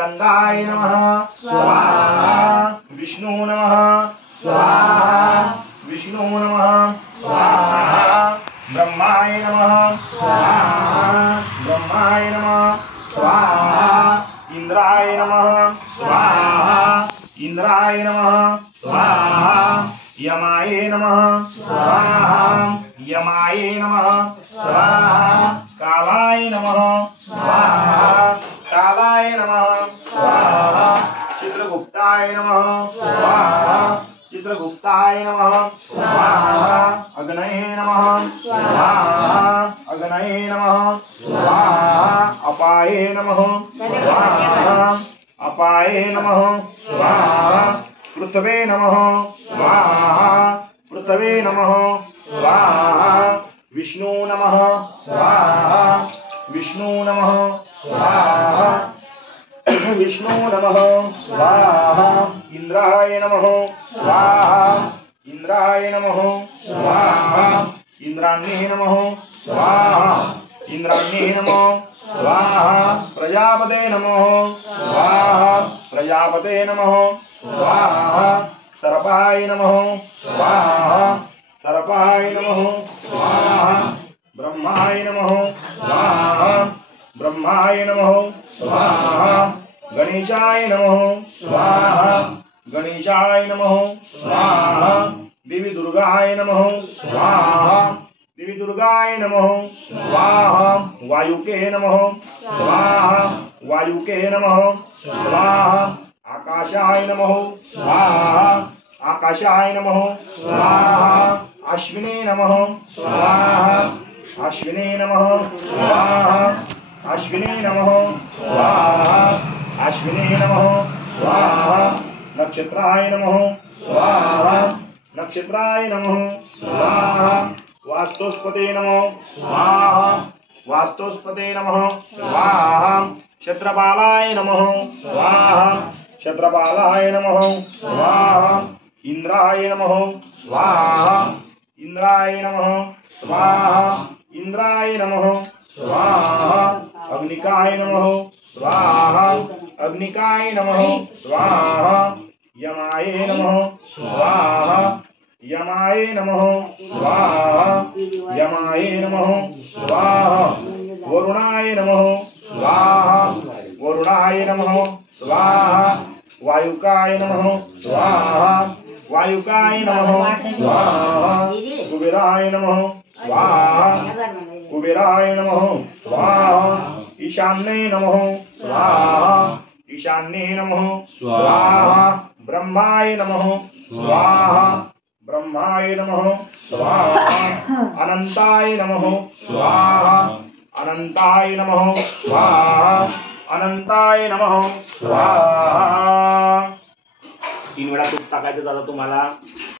स्कंदाय नमः स्वाहा विष्णु नमः स्वाहा विष्णु नमः स्वाहा ब्रह्माय नमः स्वाहा ब्रह्माय नमः स्वाहा इंद्राय नमः स्वाहा इंद्राय नमः स्वाहा यमाय नमः स्वाहा यमाय नमः स्वाहा कालाय नमः स्वाहा कालाय नमः स्वाहा चित्रगुप्ताय नमः स्वाहा चित्रगुप्ताय नमः स्वाहा अग्नये नमः स्वाहा अग्नये नमः स्वाहा अपाये नमः स्वाहा अपाये नमः स्वाहा पृथ्वे नमः स्वाहा पृथ्वे नमः स्वाहा विष्णु नमः स्वाहा विष्णु नमः स्वाहा विष्णु नमः स्वाहा इंद्राय नमः स्वाहा इंद्राय नमः स्वाहा इंद्राण्ये नमः स्वाहा इंद्राण्ये नमः स्वाहा प्रजापते नमः स्वाहा प्रजापते नमः स्वाहा सर्पाय नमः स्वाहा सर्पाय नमः स्वाहा ब्रह्माय नमः स्वाहा ब्रह्माय नमः स्वाहा गणेशाय नमः स्वाहा गणेशाय नमः स्वाहा देवी दुर्गाय नमः स्वाहा देवी दुर्गाय नमः स्वाहा वायुके नमः स्वाहा वायुके नमः स्वाहा आकाशाय नमः स्वाहा आकाशाय नमः स्वाहा अश्विने नमः स्वाहा अश्विने नमः स्वाहा अश्विने नमः स्वाहा अश्विने नमः स्वाहा नक्षत्राय नमः स्वाहा नक्षत्राय नमः स्वाहा वास्तुस्पते नमः स्वाहा वास्तुस्पते नमः स्वाहा क्षत्रपालाय नमः स्वाहा क्षत्रपालाय नमः स्वाहा इंद्राय नमः स्वाहा इंद्राय नमः स्वाहा इंद्राय नमः स्वाहा अग्निकाय नमः स्वाहा अग्निकाय नमः स्वाहा यमाय नमः स्वाहा यमाय नमः स्वाहा यमाय नमः स्वाहा वरुणाय नमः स्वाहा वरुणाय नमः स्वाहा वायुकाय नमः स्वाहा वायुकाय नमः स्वाहा कुबेराय नमः स्वाहा कुबेराय नमः स्वाहा ईशान्ये नमः स्वाहा ईशान्ये नमः स्वाहा ब्रह्माय नमः स्वाहा ब्रह्माय नमः स्वाहा अनंताय नमः स्वाहा अनंताय नमः स्वाहा अनंताय नमः स्वाहा 3 वेळा तूप टाकायचं दादा तुम्हाला